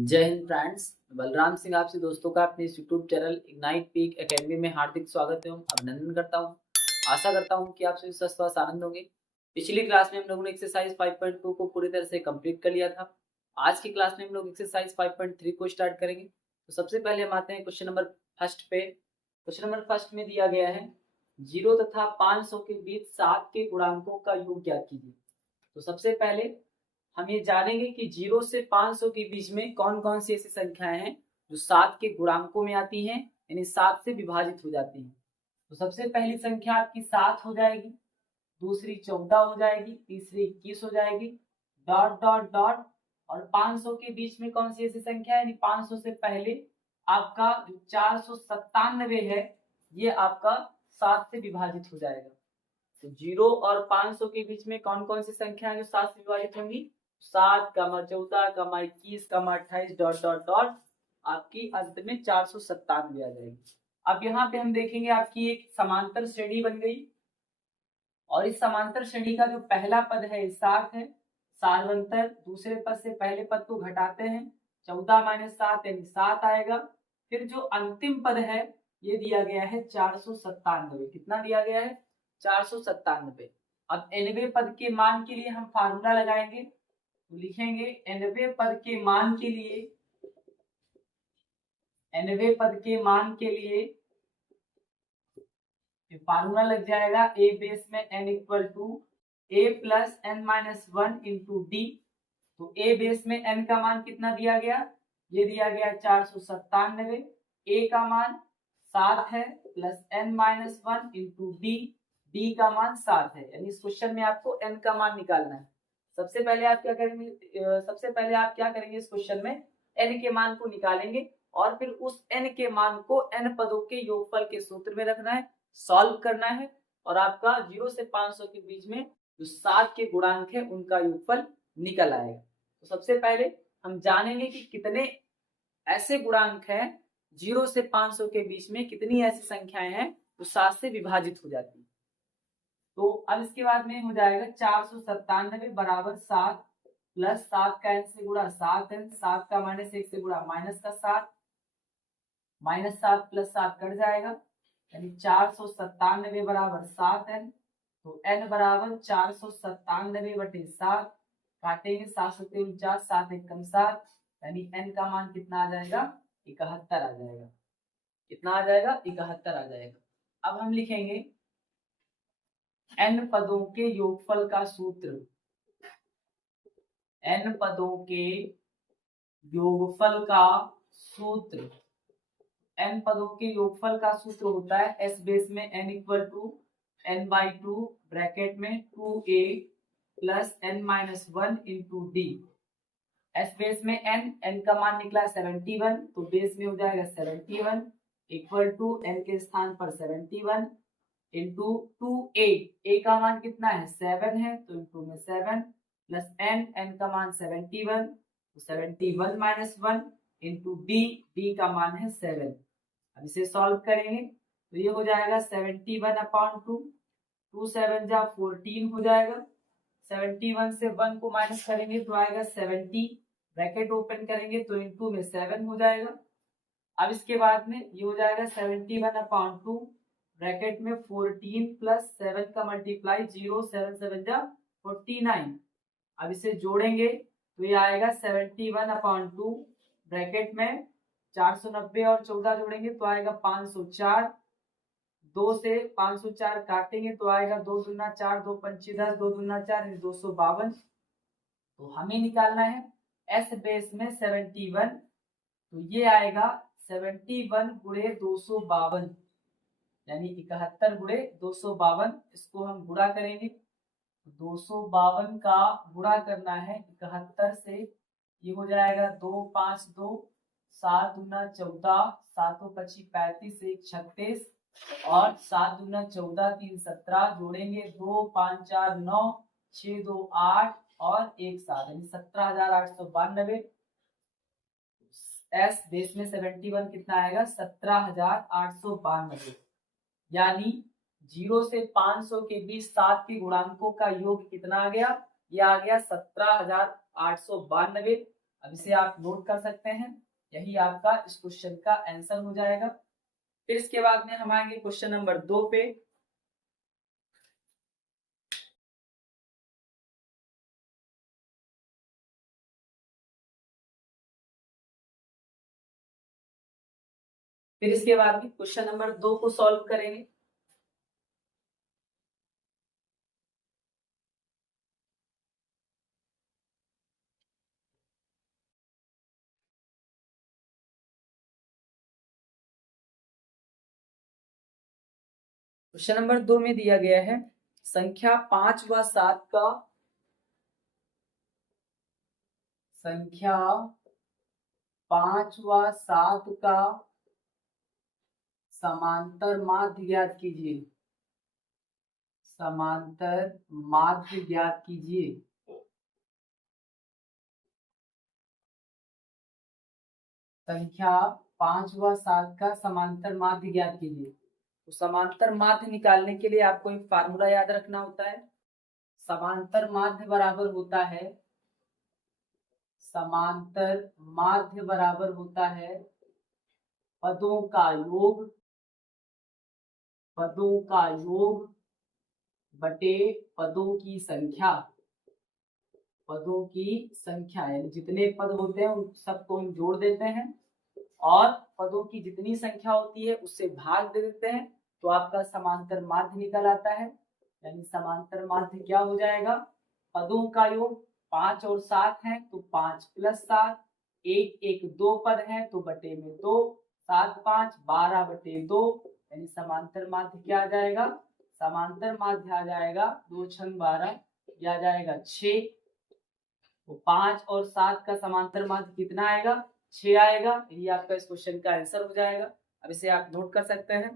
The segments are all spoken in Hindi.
जय हिंद फ्रेंड्स। बलराम सिंह आपसे दोस्तों का अपने YouTube channel ignite peak academy में हार्दिक स्वागत एवं अभिनंदन करता हूं। आशा करता हूं कि आप सभी स्वस्थ व आनंद होंगे। पिछली क्लास में हम लोगों ने एक्सरसाइज 5.2 को पूरी तरह से कंप्लीट कर लिया था। आज की क्लास में हम लोग एक्सरसाइज 5.3 को स्टार्ट करेंगे। तो सबसे पहले हम आते हैं क्वेश्चन नंबर फर्स्ट पे। क्वेश्चन नंबर फर्स्ट में दिया गया है 0 तथा 500 के बीच 7 के गुणांकों का योग ज्ञात कीजिए। तो सबसे पहले हम ये जानेंगे कि 0 से 500 के बीच में कौन कौन सी ऐसी संख्याएं हैं जो 7 के गुणांकों में आती हैं, यानी 7 से विभाजित हो जाती हैं। तो सबसे पहली संख्या आपकी 7 हो जाएगी, दूसरी 14 हो जाएगी, तीसरी 21 हो जाएगी, डॉट डॉट डॉट। और 500 के बीच में कौन सी ऐसी संख्या है, यानी 500 से पहले आपका जो 497 है ये आपका 7 से विभाजित हो जाएगा। तो 0 और 500 के बीच में कौन कौन सी संख्या है जो 7 से विभाजित होंगी? 7, 14, 21, 28 डॉट डॉट डॉट आपकी अंत में 497 आ जाएगी। अब यहाँ पे हम देखेंगे आपकी एक समांतर श्रेणी बन गई और इस समांतर श्रेणी का जो पहला पद है 7 है। सार्वंतर दूसरे पद से पहले पद को घटाते हैं, 14 - 7 यानी 7 आएगा। फिर जो अंतिम पद है ये दिया गया है 497। कितना दिया गया है? 497। अब 90 पद के मान के लिए हम फार्मूला लगाएंगे, तो लिखेंगे 90 पद के मान के लिए, 90 पद के मान के लिए फार्मूला लग जाएगा a बेस में n equal to a plus n minus 1 into D. तो a बेस में n का मान कितना दिया गया? ये दिया गया 497। a का मान 7 है plus n minus 1 into D, D का मान 7 है। यानी इस क्वेश्चन में आपको n का मान निकालना है। सबसे पहले आप क्या करेंगे इस क्वेश्चन में n के मान को निकालेंगे और फिर उस n के मान को n पदों के योगफल के सूत्र में रखना है, सॉल्व करना है और आपका 0 से 500 के बीच में जो 7 के गुणांक है उनका योगफल निकल आएगा। तो सबसे पहले हम जानेंगे कि कितने ऐसे गुणांक हैं 0 से 500 के बीच में, कितनी ऐसी संख्याएं हैं जो 7 से विभाजित हो जाती है। तो अब इसके बाद में हो जाएगा 497 बराबर 7 प्लस 7 का n से गुणा 7 है, 7 का -1 से गुणा -7, -7 प्लस 7 कट जाएगा यानी 497 बराबर 7 n। तो n बराबर 497 बटे 7, काटेंगे 7 से 49, 7 एकम 7, यानी n का मान कितना आ जाएगा? 71 आ जाएगा। कितना आ जाएगा? 71 आ जाएगा। अब हम लिखेंगे n पदों के योगफल का सूत्र, n पदों के योगफल का सूत्र, n पदों के योगफल का सूत्र होता है s बेस में n equal to n/2 bracket में 2a plus n minus 1 into D. s base में n का मान निकला 71, तो बेस में हो जाएगा 71 इक्वल टू n के स्थान पर 71 इंटू 2a, a का मान कितना है? 7 है, तो इंटू में 7 प्लस n का मान 71, तो 71 माइनस 1 इंटू d का मान है 7। अब इसे सॉल्व करेंगे तो ये हो जाएगा 71/2, 2 7 जा 14 हो जाएगा। 71 से 1 को माइनस करेंगे तो आएगा 70, ब्रैकेट ओपन करेंगे तो इंटू में 7 हो जाएगा। अब इसके बाद में ये हो जाएगा 71/2 ब्रैकेट में 14 प्लस 7 का मल्टीप्लाई, 0 7 7 जा 49। अब इसे जोड़ेंगे तो ये आएगा 71/2 ब्रैकेट में 490 और 14 जोड़ेंगे तो आएगा 504। 2 से 504 काटेंगे तो आएगा 2 दूना 4, 2 पंची 10, 2 दूना 4 252। तो हमें निकालना है s बेस में 71, तो ये आएगा 71 गुणे 252 यानी 71 गुणे 252। इसको हम गुणा करेंगे, 252 का गुणा करना है 71 से, ये हो जाएगा 2 5 2, 7 दूना 14, 7 25 35, 1 36 और 7 दूना 14 3 17, जोड़ेंगे 2 5 4 9, 6 2 8 और 1 7 यानी 17,892। एस बेस में 71 कितना आएगा? 17,892। यानी 0 से 500 के बीच 7 के गुणांकों का योग कितना आ गया? यह आ गया 17,892। अब इसे आप नोट कर सकते हैं, यही आपका इस क्वेश्चन का आंसर हो जाएगा। फिर इसके बाद में हम आएंगे क्वेश्चन नंबर 2 पे। फिर इसके बाद में क्वेश्चन नंबर 2 को सॉल्व करेंगे। क्वेश्चन नंबर 2 में दिया गया है संख्या 5 व 7 का संख्या 5 व 7 का समांतर माध्य ज्ञात कीजिए। समांतर माध्य ज्ञात कीजिए। संख्या 5 व 7 का समांतर माध्य ज्ञात कीजिए। तो समांतर माध्य निकालने के लिए आपको एक फार्मूला याद रखना होता है। समांतर माध्य बराबर होता है, समांतर माध्य बराबर होता है पदों का योग, पदों का योग बटे पदों की संख्या। पदों की संख्या यानी जितने पद होते हैं उन सबको हम जोड़ देते हैं और पदों की जितनी संख्या होती है उससे भाग दे देते हैं, तो आपका समांतर माध्य निकल आता है। यानी समांतर माध्य क्या हो जाएगा, पदों का योग 5 और 7 है तो 5 + 7, एक एक 2 पद है तो बटे में 2, 7 5 12 बटे 2, यानी समांतर माध्य क्या आ जाएगा, समांतर माध्य आ जाएगा 2 × 12, यह आ जाएगा 6। तो 5 और 7 का समांतर माध्य कितना आएगा, 6 आएगा। यही आपका इस क्वेश्चन का आंसर हो जाएगा। अब इसे आप नोट कर सकते हैं।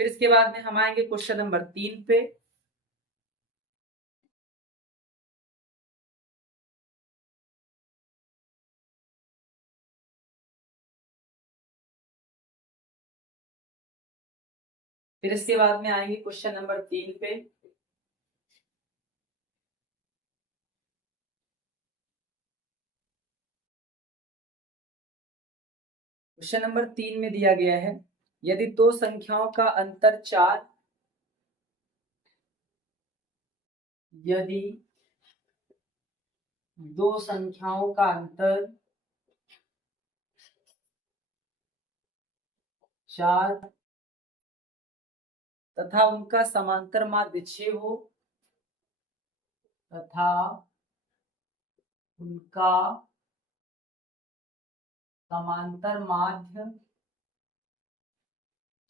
फिर इसके बाद में हम आएंगे क्वेश्चन नंबर 3 पे। फिर इसके बाद में आएंगे क्वेश्चन नंबर 3 पे। क्वेश्चन नंबर 3 में दिया गया है यदि दो संख्याओं का अंतर 4, यदि दो संख्याओं का अंतर 4 तथा उनका समांतर माध्य 6 हो, तथा उनका समांतर माध्य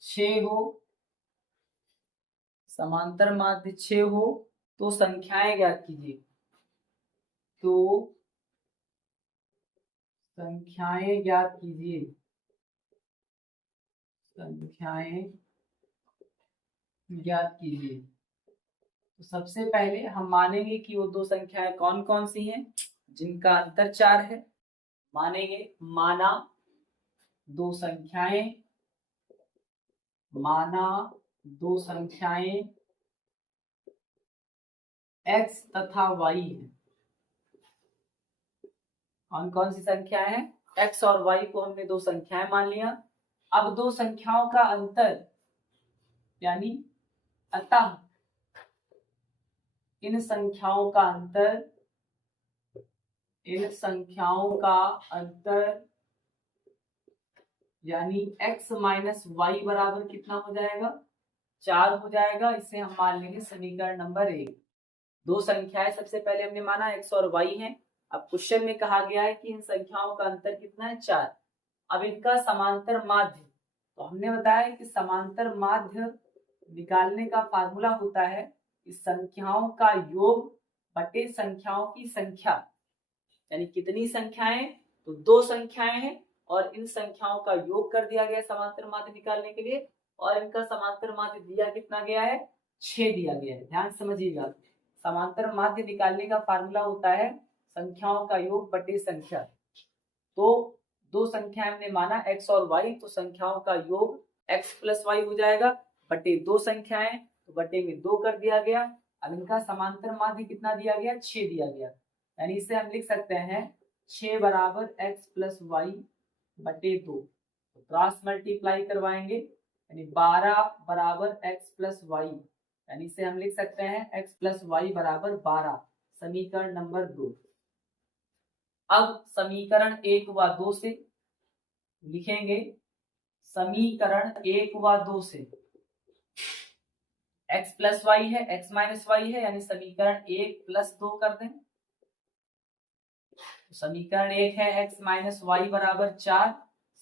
6 हो, समांतर माध्य 6 हो, तो संख्याएं ज्ञात कीजिए। तो संख्याएं ज्ञात कीजिए। संख्याएं ज्ञात कीजिए। तो सबसे पहले हम मानेंगे कि वो दो संख्याएं कौन कौन सी हैं जिनका अंतर 4 है। मानेंगे, माना दो संख्याएं, माना दो संख्याएं x तथा y है। कौन कौन सी संख्याएं हैं, x और y को हमने दो संख्याएं मान लिया। अब दो संख्याओं का अंतर यानी अतः इन संख्याओं का अंतर, इन संख्याओं का अंतर यानी x माइनस वाई बराबर कितना हो जाएगा, 4 हो जाएगा। इसे हम मान लेंगे समीकरण नंबर 1। दो संख्याएं सबसे पहले हमने माना x और y हैं। अब क्वेश्चन में कहा गया है कि इन संख्याओं का अंतर कितना है, 4। अब इनका समांतर माध्य, तो हमने बताया कि समांतर माध्य निकालने का फार्मूला होता है इस संख्याओं का योग बटे संख्याओं की संख्या। यानी कितनी संख्याएं, तो दो संख्याएं हैं और इन संख्याओं का योग कर दिया गया समांतर माध्य निकालने के लिए, और इनका समांतर माध्य दिया कितना गया है, 6 दिया गया है। ध्यान समझिएगा, समांतर माध्य निकालने का फार्मूला होता है संख्याओं का योग बटे संख्या। तो दो संख्याएं हमने माना x और y, तो संख्याओं का योग x + y हो जाएगा बटे दो संख्याएं, तो बटे में 2 कर दिया गया। अब इनका समांतर माध्य कितना दिया गया, 6 दिया गया। यानी इसे हम लिख सकते हैं 6 बराबर x प्लस वाई बटे 2, तो क्रॉस मल्टीप्लाई करवाएंगे यानी 12 बराबर x प्लस वाई, यानी इसे हम लिख सकते हैं x प्लस वाई बराबर 12, समीकरण नंबर 2। अब समीकरण 1 व 2 से लिखेंगे, समीकरण 1 व 2 से x प्लस वाई है, x माइनस वाई है, यानी समीकरण 1 प्लस 2 कर दें। समीकरण 1 है x माइनस वाई बराबर 4,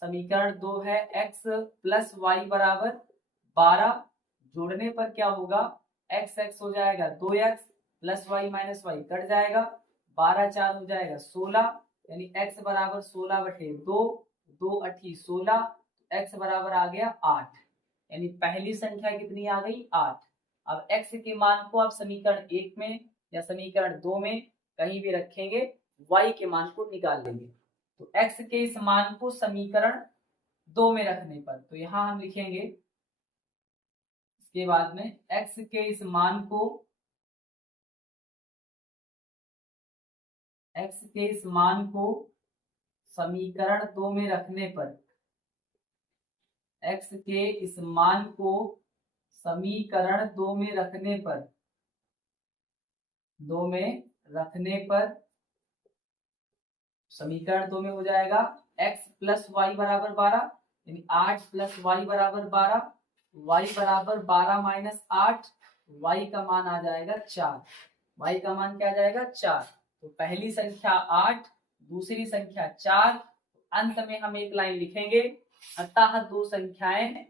समीकरण 2 है x प्लस वाई बराबर 12, जोड़ने पर क्या होगा, x x हो जाएगा 2x plus Y minus Y cut जाएगा, 12 4 हो जाएगा 16, यानी x बराबर 16 बटे 2, 2 8 16, x बराबर आ गया 8, यानी पहली संख्या कितनी आ गई 8। अब x के मान को आप समीकरण 1 में या समीकरण 2 में कहीं भी रखेंगे, y के मान को निकाल लेंगे। तो x के इस मान को समीकरण 2 में रखने पर, तो यहां हम लिखेंगे, इसके बाद में x के इस मान को, x के इस मान को समीकरण 2 में रखने पर, x के इस मान को समीकरण 2 में रखने पर, 2 में रखने पर समीकरण 2 में हो जाएगा x प्लस वाई बराबर 12, यानी 8 प्लस वाई बराबर 12, y बराबर 12 माइनस 8, y का मान आ जाएगा 4, y का मान क्या आ जाएगा 4। तो पहली संख्या 8, दूसरी संख्या 4, अंत में हम एक लाइन लिखेंगे, अतः दो संख्याएं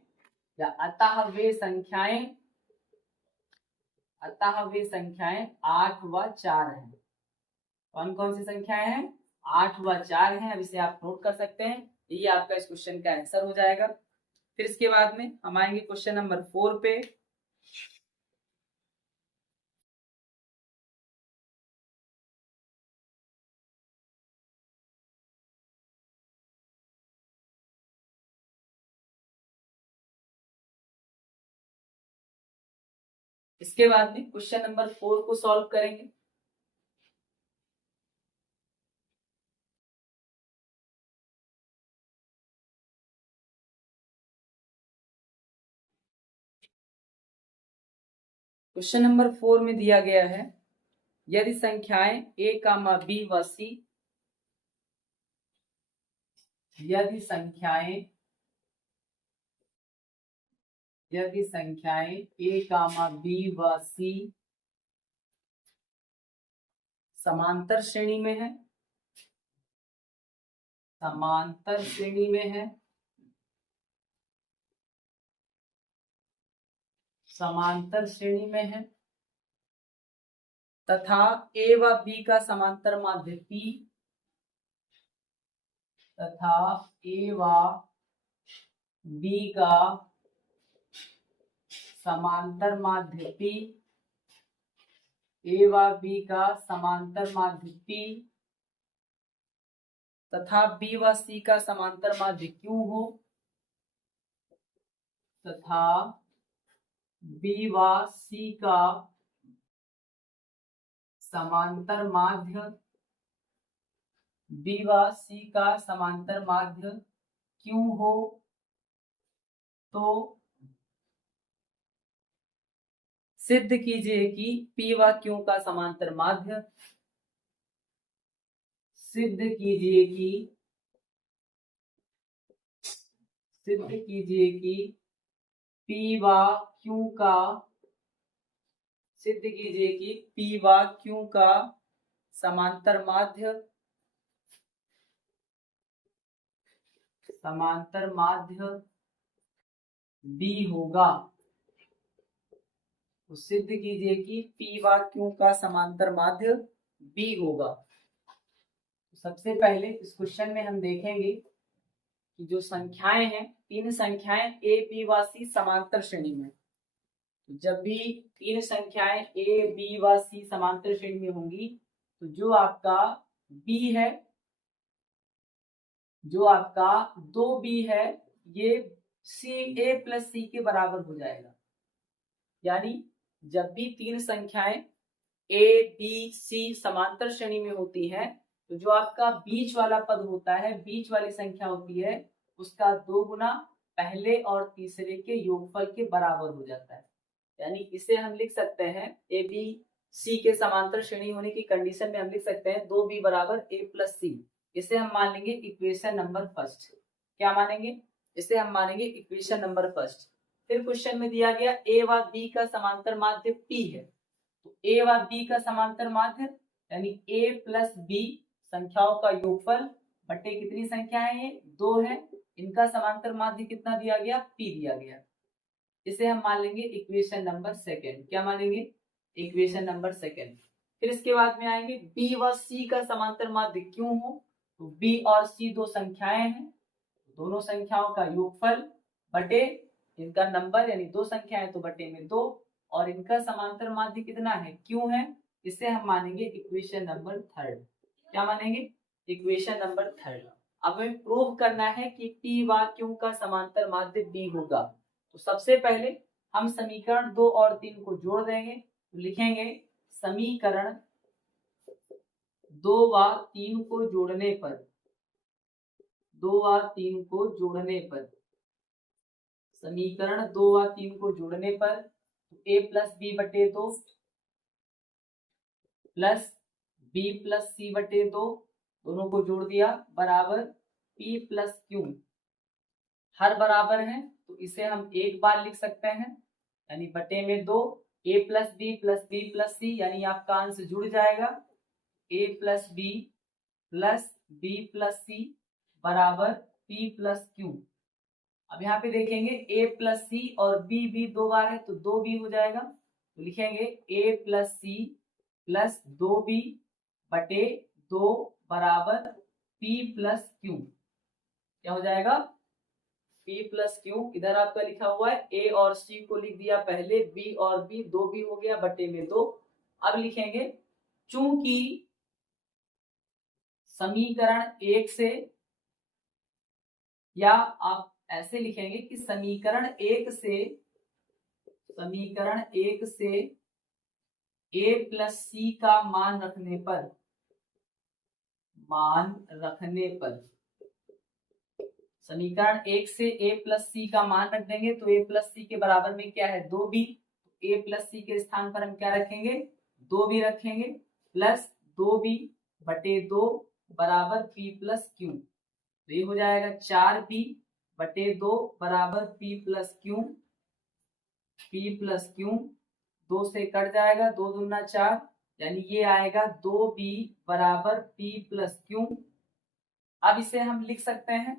या अतः वे संख्याएं 8 व 4 हैं। कौन कौन सी संख्याएं हैं, 8 व 4 हैं। अब इसे आप नोट कर सकते हैं, ये आपका इस क्वेश्चन का आंसर हो जाएगा। फिर इसके बाद में हम आएंगे क्वेश्चन नंबर 4 पे। इसके बाद में क्वेश्चन नंबर 4 को सॉल्व करेंगे। क्वेश्चन नंबर 4 में दिया गया है, यदि संख्याएं a, b व c, यदि संख्याएं a, b व c समांतर श्रेणी में है, समांतर श्रेणी में है, समांतर श्रेणी में है, तथा a व b का समांतर माध्य p, तथा a व b का समांतर माध्य p, a व b का समांतर माध्य p, तथा b व c का समांतर माध्य q हो, तथा b व c का समांतर माध्य, b व c का समांतर माध्य q हो, तो सिद्ध कीजिए कि p व q का समांतर माध्य, सिद्ध कीजिए कि p व q का, सिद्ध कीजिए कि p व q का समांतर माध्य, समांतर माध्य b होगा। तो सिद्ध कीजिए कि p व q का समांतर माध्य b होगा। सबसे पहले इस क्वेश्चन में हम देखेंगे कि जो संख्याएं हैं, तीन संख्याएं a, b व c समांतर श्रेणी में, जब भी तीन संख्याएं a, b व c समांतर श्रेणी में होंगी, तो जो आपका b है, जो आपका 2b है, ये a प्लस c के बराबर हो जाएगा। यानी जब भी तीन संख्याएं a, b, c समांतर श्रेणी में होती हैं, तो जो आपका बीच वाला पद होता है, बीच वाली संख्या होती है, उसका 2 गुना पहले और तीसरे के योगफल के बराबर हो जाता है। यानी इसे हम लिख सकते हैं ए बी सी के समांतर श्रेणी होने की कंडीशन में हम लिख सकते हैं 2b बराबर a प्लस सी। इसे हम मान लेंगे इक्वेशन नंबर फर्स्ट। क्या मानेंगे? इसे हम मानेंगे इक्वेशन नंबर फर्स्ट। फिर क्वेश्चन में दिया गया a व b का समांतर माध्य p है। तो a व b का समांतर माध्य यानी a प्लस b संख्याओं का योगफल बटे कितनी संख्याएं हैं? 2 है। इनका समांतर माध्य कितना दिया गया? p दिया गया। इसे हम मान लेंगे इक्वेशन नंबर सेकेंड। क्या मानेंगे? Equation number second. फिर इसके बाद में आएंगे b व c का समांतर माध्य क्यों हो? तो b और c दो संख्याएं हैं, दोनों संख्याओं का योगफल बटे इनका नंबर यानी दो संख्याएं तो बटे में 2 और इनका समांतर माध्य कितना है? क्यों है। इसे हम मानेंगे इक्वेशन नंबर थर्ड। क्या मानेंगे? Equation number third. अब हमें प्रूव करना है कि p व q का समांतर माध्य b होगा। तो सबसे पहले हम समीकरण 2 और 3 को जोड़ देंगे। तो लिखेंगे समीकरण 2 व 3 को जोड़ने पर, 2 व 3 को जोड़ने पर, समीकरण 2 व 3 को जोड़ने पर a प्लस बी बटे 2 प्लस b प्लस सी बटे 2 दोनों को जोड़ दिया बराबर p प्लस क्यू। हर बराबर है तो इसे हम एक बार लिख सकते हैं यानी बटे में 2 a plus b plus b plus c यानी आपका आंसर जुड़ जाएगा a plus b plus b plus c बराबर p प्लस क्यू। अब यहाँ पे देखेंगे a प्लस सी और b भी 2 बार है तो 2b हो जाएगा। तो लिखेंगे a plus C plus 2b बटे 2 बराबर p प्लस क्यू। क्या हो जाएगा? p plus Q. इधर आपका लिखा हुआ है a और c को लिख दिया पहले, b और b 2b हो गया बटे में 2। अब लिखेंगे चूंकि समीकरण 1 से, या आप ऐसे लिखेंगे कि समीकरण 1 से a प्लस सी का मान रखने पर, समीकरण 1 से a प्लस सी का मान रख देंगे तो a प्लस सी के बराबर में क्या है? 2b। a प्लस सी के स्थान पर हम क्या रखेंगे? 2b रखेंगे प्लस 2b बटे 2 बराबर p प्लस क्यू। तो ये हो जाएगा 4b बटे 2 बराबर p plus Q. p plus Q 2 से कट जाएगा, 2 दूना 4 यानी ये आएगा 2b बराबर p प्लस क्यू। अब इसे हम लिख सकते हैं,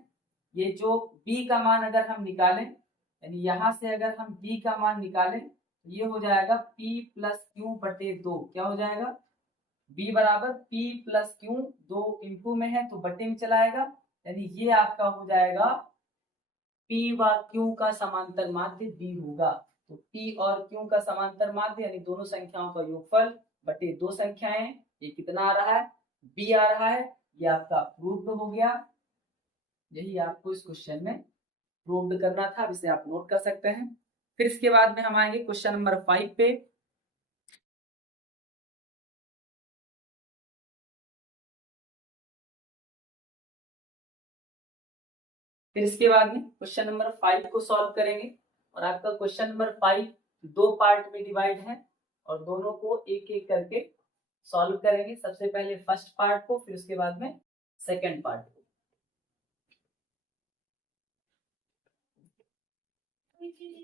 ये जो b का मान अगर हम निकालें यानी यहां से अगर हम b का मान निकालें तो ये हो जाएगा p प्लस क्यू बटे 2। क्या हो जाएगा? b बराबर p प्लस क्यू, 2 इंटू में है तो बटे में चलाएगा यानी ये आपका हो जाएगा p व q का समांतर माध्य b होगा। तो p और q का समांतर माध्य यानी दोनों संख्याओं का योगफल बटे दो संख्याएं, ये कितना आ रहा है? b आ रहा है। ये आपका प्रूव्ड हो गया। यही आपको इस क्वेश्चन में प्रूव्ड करना था। अब इसे आप नोट कर सकते हैं। फिर इसके बाद में हम आएंगे क्वेश्चन नंबर 5 पे। फिर इसके बाद में क्वेश्चन नंबर 5 को सॉल्व करेंगे और आपका क्वेश्चन नंबर 5 दो पार्ट में डिवाइड है और दोनों को एक एक करके सॉल्व करेंगे। सबसे पहले फर्स्ट पार्ट को, फिर उसके बाद में सेकंड पार्ट को।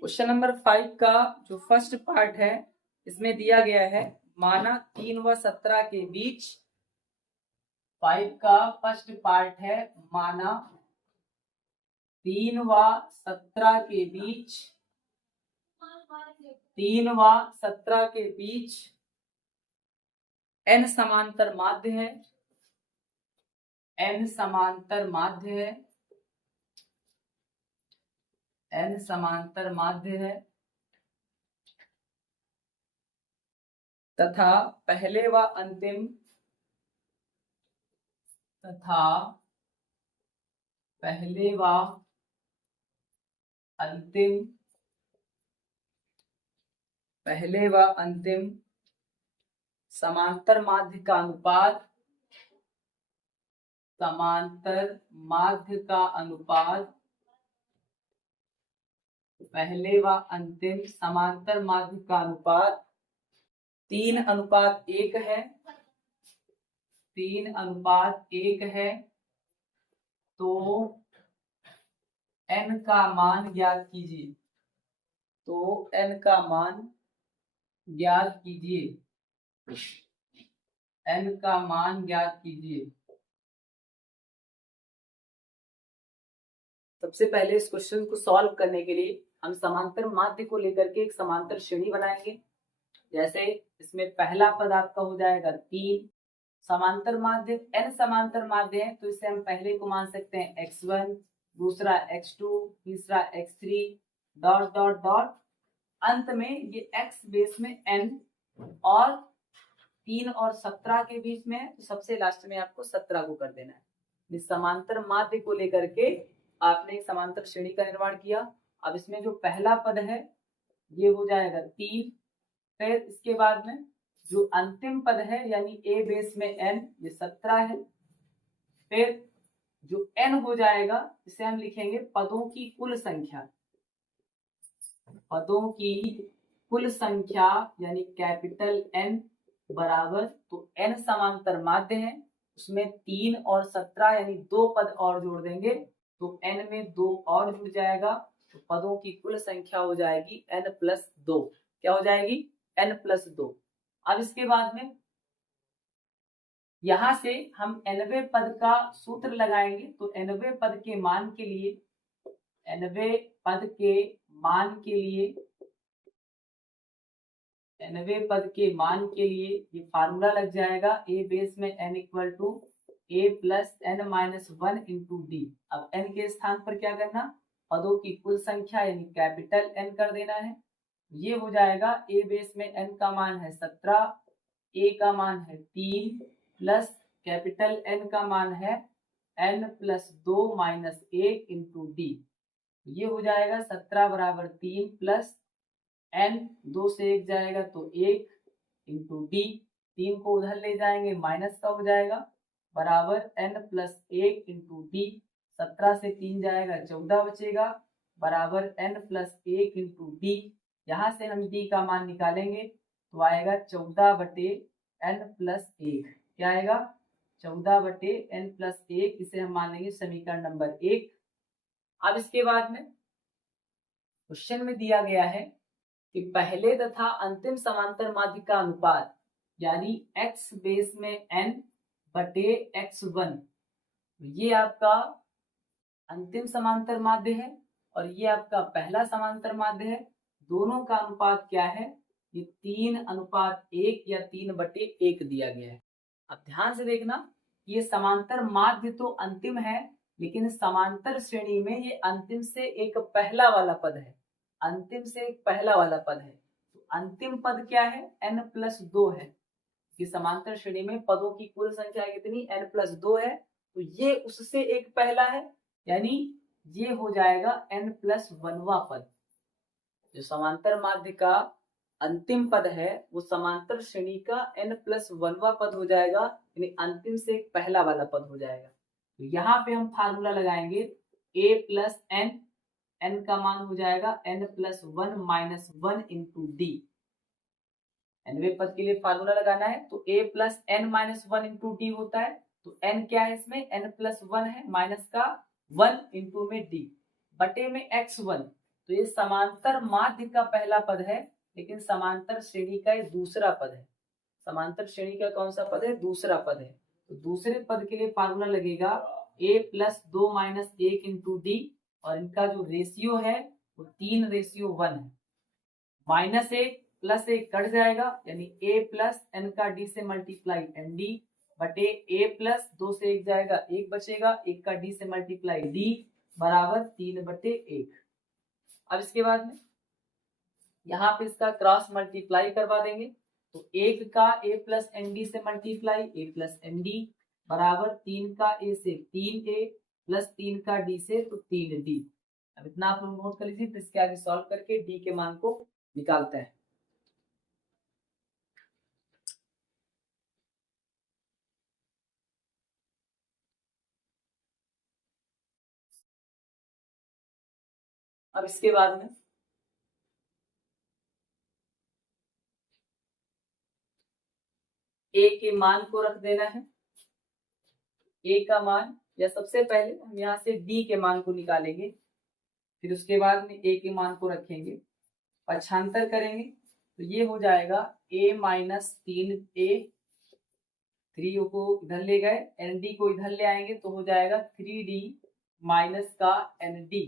क्वेश्चन नंबर 5 का जो फर्स्ट पार्ट है इसमें दिया गया है माना 3 व 17 के बीच। 5 का फर्स्ट पार्ट है माना 3 व 17 के बीच, 3 व 17 के बीच n समांतर माध्य है, n समांतर माध्य है, n समांतर माध्य है तथा पहले व अंतिम, तथा पहले व अंतिम, पहले व अंतिम समांतर माध्य का अनुपात समांतर माध्य का अनुपात पहले व अंतिम समांतर माध्य का अनुपात 3:1 है। 3:1 है तो n का मान ज्ञात कीजिए। तो n का मान ज्ञात कीजिए। n का मान ज्ञात कीजिए। सबसे पहले इस क्वेश्चन को सॉल्व करने के लिए हम समांतर माध्य को लेकर के एक समांतर श्रेणी बनाएंगे। जैसे इसमें पहला पद आपका हो जाएगा 3, समांतर माध्य n समांतर माध्य है तो इसे हम पहले को मान सकते हैं x1, दूसरा x2, तीसरा x3 डॉट डॉट डॉट, अंत में ये x बेस में n और 3 और 17 के बीच में है तो सबसे लास्ट में आपको 17 को कर देना है। इस समांतर माध्य को लेकर के आपने समांतर श्रेणी का निर्माण किया। अब इसमें जो पहला पद है ये हो जाएगा 3, फिर इसके बाद में जो अंतिम पद है यानी a बेस में n ये 17 है। फिर जो n हो जाएगा इसे हम लिखेंगे पदों की कुल संख्या। पदों की कुल संख्या यानी कैपिटल N बराबर, तो n समांतर माध्य है उसमें 3 और 17 यानी 2 पद और जोड़ देंगे तो n में 2 और जुड़ जाएगा तो पदों की कुल संख्या हो जाएगी n+2। क्या हो जाएगी? n+2। अब इसके बाद में यहां से हम nवें पद का सूत्र लगाएंगे तो nवें पद के मान के लिए nवें पद के मान के लिए ये फार्मूला लग जाएगा a बेस में n equal to a plus n-1 into D. अब n के स्थान पर क्या करना, पदों की कुल संख्या यानी कैपिटल N कर देना है। ये हो जाएगा a बेस में n का मान है 17, a का मान है 3 प्लस कैपिटल N का मान है n+2 माइनस 1 इंटू डी। ये हो जाएगा 17 बराबर 3 प्लस n 2 से 1 जाएगा तो 1 इंटू डी, 3 को उधर ले जाएंगे माइनस का हो जाएगा बराबर n+1 इंटू डी। 17 से 3 जाएगा 14 बचेगा बराबर n+1 इंटू डी। यहाँ से हम डी का मान निकालेंगे तो आएगा 14/n+1। क्या आएगा? 14/n+1। इसे हम मान लेंगे समीकरण नंबर 1। अब इसके बाद में क्वेश्चन में दिया गया है कि पहले तथा अंतिम समांतर माध्य का अनुपात यानी x बेस में n बटे x1, ये आपका अंतिम समांतर माध्य है और ये आपका पहला समांतर माध्य है। दोनों का अनुपात क्या है? ये 3:1 या 3/1 दिया गया है। अब ध्यान से देखना, ये समांतर माध्य तो अंतिम है लेकिन समांतर श्रेणी में ये अंतिम से एक पहला वाला पद है। अंतिम से एक पहला वाला पद है तो अंतिम पद क्या है? n+2 है। कि समांतर श्रेणी में पदों की कुल संख्या कितनी? n+2 है तो ये उससे एक पहला है यानी ये हो जाएगा n+1वां पद। जो समांतर माध्य का अंतिम पद है वो समांतर श्रेणी का n+1वां पद हो जाएगा यानी अंतिम से एक पहला वाला पद हो जाएगा। तो यहाँ पे हम फार्मूला लगाएंगे a प्लस n, n का मान हो जाएगा n+1 माइनस 1 इंटू डी। nवें पद के लिए फार्मूला लगाना है तो a plus n minus 1 into D होता है। तो n क्या है इसमें? n+1 है, माइनस का 1 इंटू में d बटे में x1। तो ये समांतर माध्य का पहला पद है लेकिन समांतर श्रेणी का ये दूसरा पद है। समांतर श्रेणी का कौन सा पद है? दूसरा पद है। तो दूसरे पद के लिए फार्मूला लगेगा a plus 2 minus 1 into D और इनका जो रेशियो है वो 3:1 है। माइनस 1 प्लस 1 कट जाएगा यानी a प्लस n का d से मल्टीप्लाई nd बटे a प्लस 2 से 1 जाएगा 1 बचेगा, 1 का d से मल्टीप्लाई d बराबर 3/1। अब इसके बाद में यहाँ पे इसका क्रॉस मल्टीप्लाई करवा देंगे तो 1 का a प्लस nd से मल्टीप्लाई a प्लस nd बराबर 3 का a से 3a प्लस 3 का d से तो 3d। अब इतना आप लोग नोट कर लीजिए, तो इसके आगे सॉल्व करके d के मान को निकालते हैं। अब इसके बाद में ए के मान को रख देना है, ए का मान, या सबसे पहले हम यहाँ से डी के मान को निकालेंगे, फिर उसके बाद में ए के मान को रखेंगे, पक्षांतर करेंगे तो ये हो जाएगा a माइनस 3a, 3 को इधर ले गए, एन डी को इधर ले आएंगे तो हो जाएगा 3d माइनस का एन डी,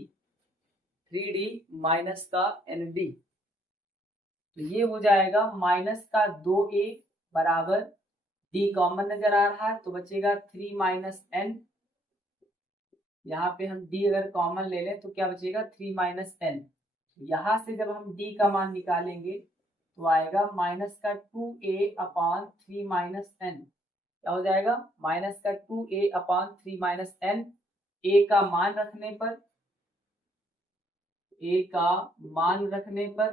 3d माइनस का एन डी, तो ये हो जाएगा माइनस का 2a बराबर d कॉमन नजर आ रहा है तो बचेगा 3 माइनस एन, यहाँ पे हम d अगर कॉमन ले लें तो क्या बचेगा 3 माइनस एन, यहाँ से जब हम d का मान निकालेंगे तो आएगा माइनस का 2a अपॉन 3 माइनस एन, क्या हो जाएगा माइनस का 2a upon 3 minus N, a का मान रखने पर, a का मान रखने पर,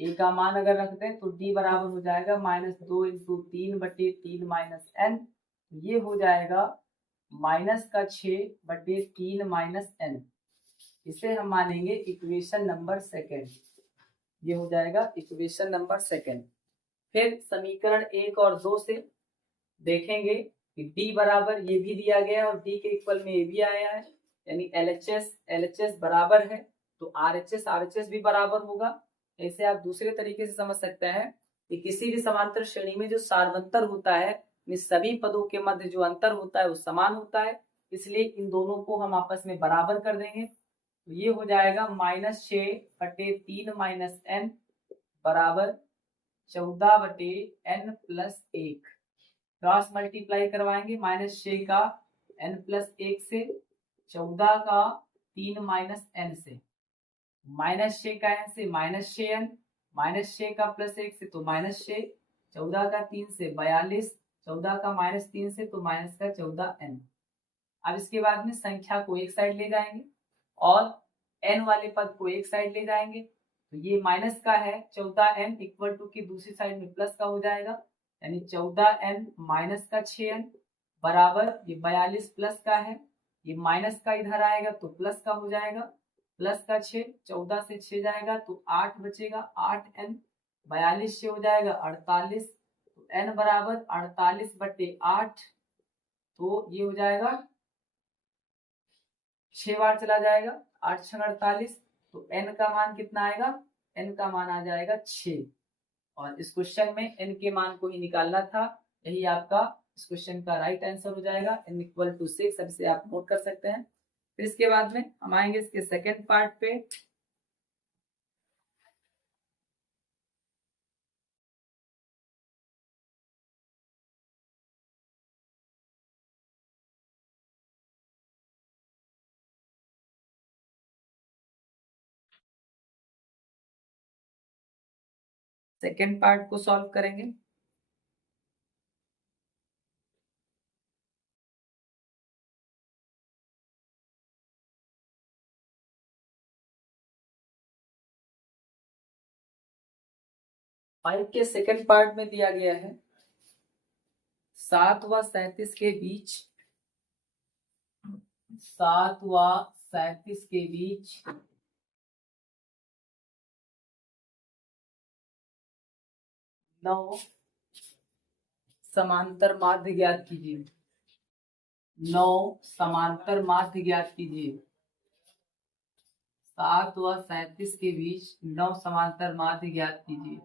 a का मान अगर रखते हैं तो d बराबर हो जाएगा माइनस 2 इंटू 3/3 माइनस एन, ये हो जाएगा माइनस का 6/3 माइनस एन, इसे हम मानेंगे इक्वेशन नंबर सेकेंड, ये हो जाएगा इक्वेशन नंबर सेकेंड। फिर समीकरण 1 और 2 से देखेंगे कि d बराबर ये भी दिया गया है और d के इक्वल में ये भी आया है, यानी LHS बराबर है तो RHS भी बराबर होगा। ऐसे आप दूसरे तरीके से समझ सकते हैं कि किसी भी समांतर श्रेणी में जो सार्वंतर होता है, सभी पदों के मध्य जो अंतर होता है वो समान होता है, इसलिए इन दोनों को हम आपस में बराबर कर देंगे, तो ये हो जाएगा -6/3 माइनस एन बराबर 14/n प्लस 1, क्रॉस मल्टीप्लाई करवाएंगे -6 का n+1 से, 14 का 3 माइनस एन से, -6 का n से -6n, -6 का +1 से तो -6, 14 का 3 से 42, 14 का -3 से तो माइनस का 14n। अब इसके बाद में संख्या को एक साइड ले जाएंगे और n वाले पद को एक साइड ले जाएंगे, तो ये माइनस का है 14n इक्वल टू की दूसरी साइड में प्लस का हो जाएगा, यानी 14n माइनस का 6n बराबर ये 42 प्लस का है, ये माइनस का इधर आएगा तो प्लस का हो जाएगा, प्लस का 6, 14 से 6 जाएगा तो 8 बचेगा, 8n, 42 से हो जाएगा 48, तो n बराबर 48/8, तो ये हो जाएगा 6 बार चला जाएगा, 8 6 48, तो n का मान कितना आएगा, n का मान आ जाएगा 6, और इस क्वेश्चन में n के मान को ही निकालना था, यही आपका इस क्वेश्चन का राइट आंसर हो जाएगा, n = 6, अब इसे आप नोट कर सकते हैं। फिर इसके बाद में हम आएंगे इसके सेकेंड पार्ट पे, सेकेंड पार्ट को सॉल्व करेंगे। फाइव के सेकेंड पार्ट में दिया गया है 7 व 37 के बीच, 7 व 37 के बीच 9 समांतर माध्य ज्ञात कीजिए, 9 समांतर माध्य ज्ञात कीजिए, 7 व 37 के बीच 9 समांतर माध्य ज्ञात कीजिए।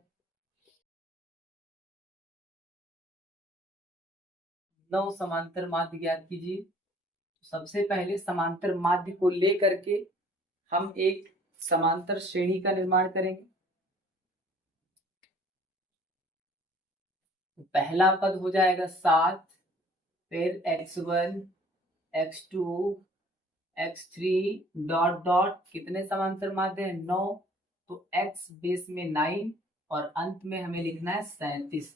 9 समांतर माध्य ज्ञात कीजिए। सबसे पहले समांतर माध्य को लेकर के हम एक समांतर श्रेणी का निर्माण करेंगे। पहला पद हो जाएगा 7, फिर x1 x2 x3 dot dot, कितने समांतर माध्य है 9, तो x बेस में 9 और अंत में हमें लिखना है 37,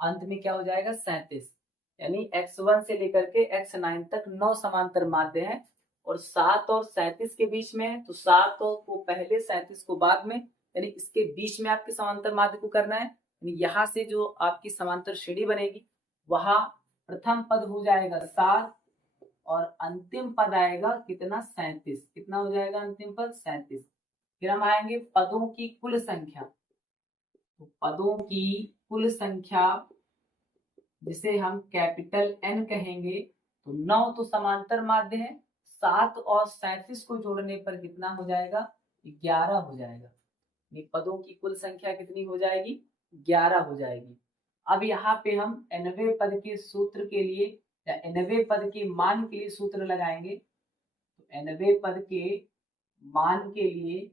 अंत में क्या हो जाएगा 37, यानी x1 से लेकर के x9 तक 9 समांतर माध्य हैं, और 7 और 37 के बीच में है, तो 7 को पहले 37 को बाद में, यानी इसके बीच में आपके समांतर माध्य को करना है, यानी यहाँ से जो आपकी समांतर श्रेणी बनेगी वहां प्रथम पद हो जाएगा 7 और अंतिम पद आएगा कितना 37। कितना हो जाएगा अंतिम पद 37। फिर हम आएंगे पदों की कुल संख्या। तो पदों की कुल संख्या जिसे हम कैपिटल N कहेंगे, तो 9 तो समांतर माध्य है, 7 और 37 को जोड़ने पर कितना हो जाएगा 11 हो जाएगा। ये पदों की कुल संख्या कितनी हो जाएगी 11 हो जाएगी। अब यहाँ पे हम nवें पद के सूत्र के लिए या nवें पद के मान के लिए सूत्र लगाएंगे। तो nवें पद के मान के लिए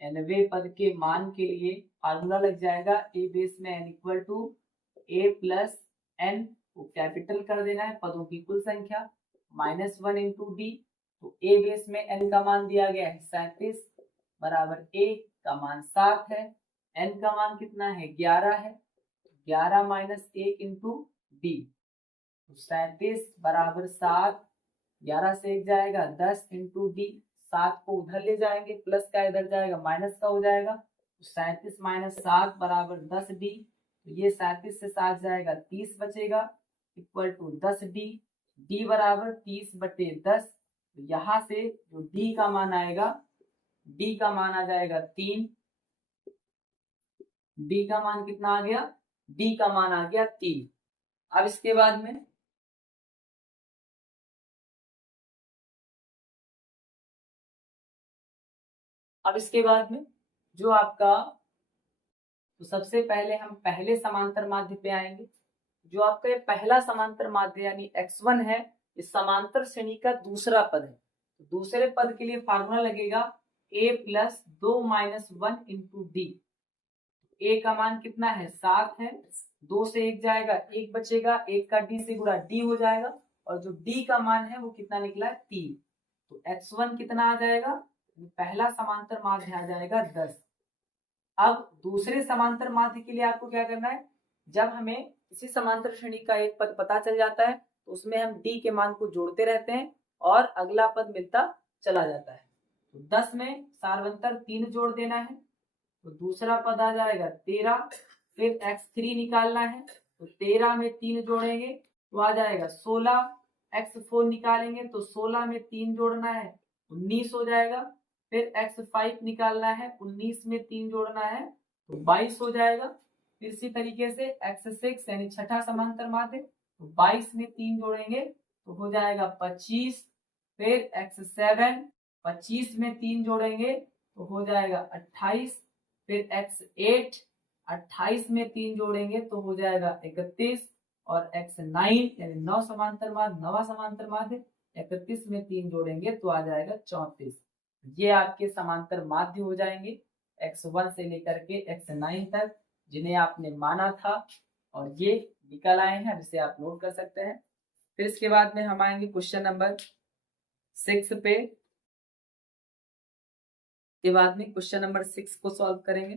nवें पद के मान के लिए फार्मूला लग जाएगा a बेस में n equal to a plus n को कैपिटल कर देना है पदों की कुल संख्या -1 इंटू डी। तो a बेस में n का मान दिया गया है 37 बराबर a का मान 7 है, n का मान कितना है 11 है, 11 माइनस 1 इंटू डी। तो 37 बराबर 7, 11 से 1 जाएगा 10 इंटू डी, 7 को उधर ले जाएंगे प्लस का इधर जाएगा माइनस का हो जाएगा। तो 37 माइनस 7 बराबर 10 डी। तो ये 37 से 7 जाएगा 30 बचेगा इक्वल टू 10 डी। डी बराबर 30/10। तो यहाँ से जो डी का मान आएगा, डी का मान आ जाएगा 3। डी का मान कितना आ गया, डी का मान आ गया 3। अब इसके बाद में जो आपका, तो सबसे पहले हम पहले समांतर माध्य पे आएंगे। जो आपका ये पहला समांतर माध्य यानी x1 है, इस समांतर श्रेणी का दूसरा पद है। तो दूसरे पद के लिए फार्मूला लगेगा a plus 2 minus 1 into D. a का मान कितना है 7 है, 2 से 1 जाएगा 1 बचेगा, 1 का d से गुणा d हो जाएगा, और जो d का मान है वो कितना निकला है 3। तो x1 कितना आ जाएगा, पहला समांतर माध्य आ जाएगा 10। अब दूसरे समांतर माध्य के लिए आपको क्या करना है, जब हमें इसी समांतर श्रेणी का एक पद पता चल जाता है तो उसमें हम d के मान को जोड़ते रहते हैं और अगला पद मिलता चला जाता है। तो 10 में सार्वंतर 3 जोड़ देना है, तो दूसरा पद आ जाएगा 13। फिर x3 निकालना है, तो 13 में 3 जोड़ेंगे तो आ जाएगा 16। x4 निकालेंगे तो 16 में 3 जोड़ना है 19 हो जाएगा। फिर x5 निकालना है, 19 में 3 जोड़ना है तो 22 हो जाएगा। फिर इसी तरीके से x6 यानी छठा समांतर माध्य, तो 22 में 3 जोड़ेंगे तो हो जाएगा 25। फिर x7, 25 में 3 जोड़ेंगे तो हो जाएगा 28। फिर x8, 28 में 3 जोड़ेंगे तो हो जाएगा 31। और x9 यानी 9 समांतर माध्य, 9वां समांतर माध्य, 31 में 3 जोड़ेंगे तो आ जाएगा 34। ये आपके समांतर माध्य हो जाएंगे x1 से लेकर के x9 तक, जिन्हें आपने माना था और ये निकल आए हैं, जिसे आप नोट कर सकते हैं। फिर इसके बाद में हम आएंगे क्वेश्चन नंबर 6 पे। के बाद में क्वेश्चन नंबर 6 को सॉल्व करेंगे।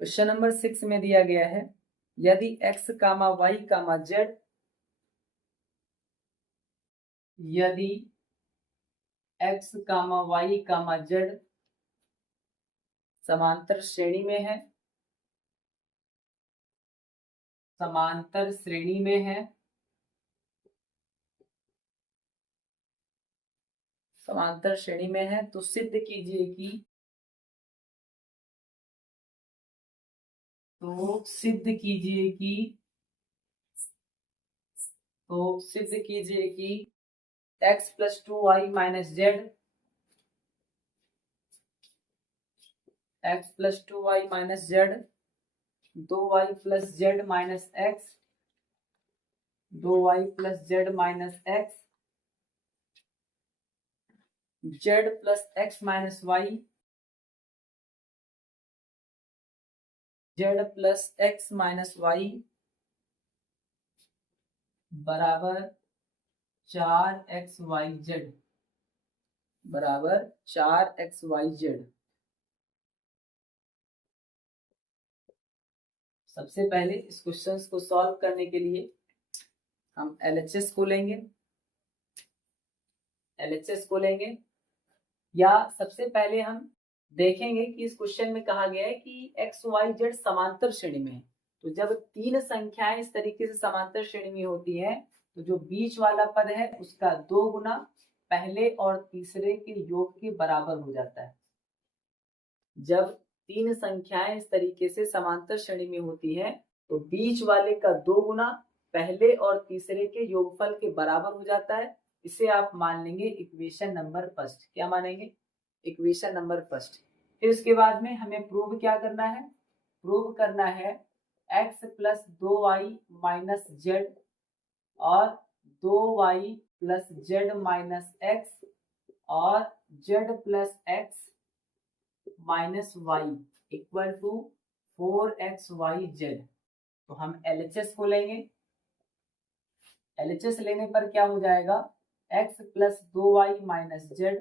क्वेश्चन नंबर 6 में दिया गया है, यदि x, y, z, यदि x, y, z समांतर श्रेणी में है, समांतर श्रेणी में है, समांतर श्रेणी में है, तो सिद्ध कीजिए कि, तो सिद्ध कीजिए कि x plus 2y minus Z, x plus 2y minus Z, 2y plus Z minus X, 2y plus Z minus X, Z plus X minus Y, Z plus X minus Y बराबर 4xyz, बराबर 4xyz। सबसे पहले इस क्वेश्चन को सॉल्व करने के लिए हम LHS को लेंगे, या सबसे पहले हम देखेंगे कि इस क्वेश्चन में कहा गया है कि XYZ समांतर श्रेणी में है। तो जब तीन संख्याएं इस तरीके से समांतर श्रेणी में होती हैं तो जो बीच वाला पद है उसका 2 गुना पहले और तीसरे के योग के बराबर हो जाता है। जब तीन संख्याएं इस तरीके से समांतर श्रेणी में होती हैं तो बीच वाले का 2 गुना पहले और तीसरे के योगफल के बराबर हो जाता है। इसे आप मान लेंगे इक्वेशन नंबर फर्स्ट। क्या मानेंगे? Equation number first. फिर उसके बाद में हमें प्रूव क्या करना है? प्रूव करना है x plus 2y minus Z और 2y plus Z minus X और z plus X minus Y equal to 4xyz। तो हम LHS को लेंगे। LHS लेने पर क्या हो जाएगा? x plus 2y minus Z,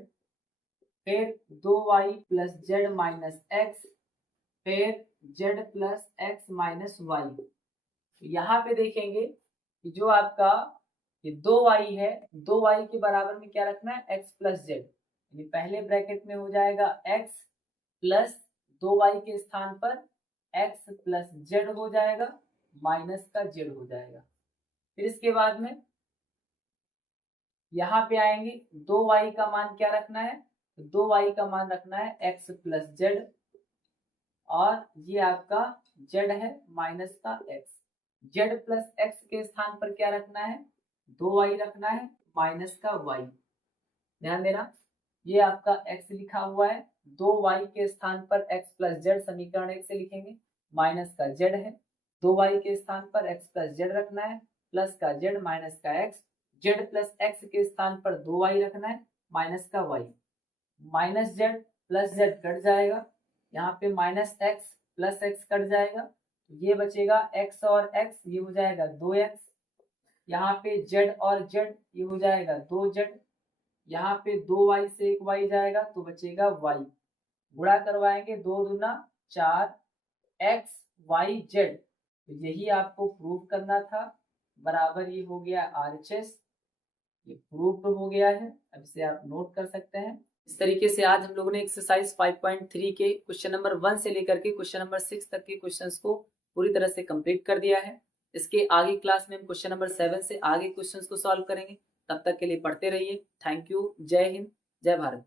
फिर 2y plus Z minus X, फिर z plus X minus Y. यहाँ पे देखेंगे कि जो आपका ये 2y है, 2y के बराबर में क्या रखना है? x plus Z. पहले ब्रैकेट में हो जाएगा x प्लस 2y के स्थान पर x प्लस जेड हो जाएगा, माइनस का जेड हो जाएगा। फिर इसके बाद में यहाँ पे आएंगे, 2y का मान क्या रखना है? 2y का मान रखना है x प्लस जेड और ये आपका z है माइनस का x। z प्लस x के स्थान पर क्या रखना है? 2y रखना है माइनस का y। ध्यान देना, ये आपका x लिखा हुआ है, 2y के स्थान पर x प्लस जेड समीकरण 1 से लिखेंगे, माइनस का z है, 2y के स्थान पर x प्लस जेड रखना है, प्लस का z माइनस का x, z प्लस x के स्थान पर 2y रखना है माइनस का y। Minus z plus z cut जाएगा, यहाँ पे minus x plus x cut जाएगा, ये बचेगा x और x, ये हो जाएगा 2x। यहाँ पे z और z, ये हो जाएगा 2z। यहाँ पे 2y से 1y जाएगा तो बचेगा y। गुणा करवाएंगे, 2 दूना 4 x y z। तो यही आपको प्रूव करना था। बराबर ये हो गया RHS, ये प्रूव हो गया है। अब इसे आप नोट कर सकते हैं। इस तरीके से आज हम लोगों ने एक्सरसाइज 5.3 के क्वेश्चन नंबर 1 से लेकर के क्वेश्चन नंबर 6 तक के क्वेश्चंस को पूरी तरह से कंप्लीट कर दिया है। इसके आगे क्लास में हम क्वेश्चन नंबर 7 से आगे क्वेश्चंस को सॉल्व करेंगे। तब तक के लिए पढ़ते रहिए। Thank you. जय हिंद, जय भारत।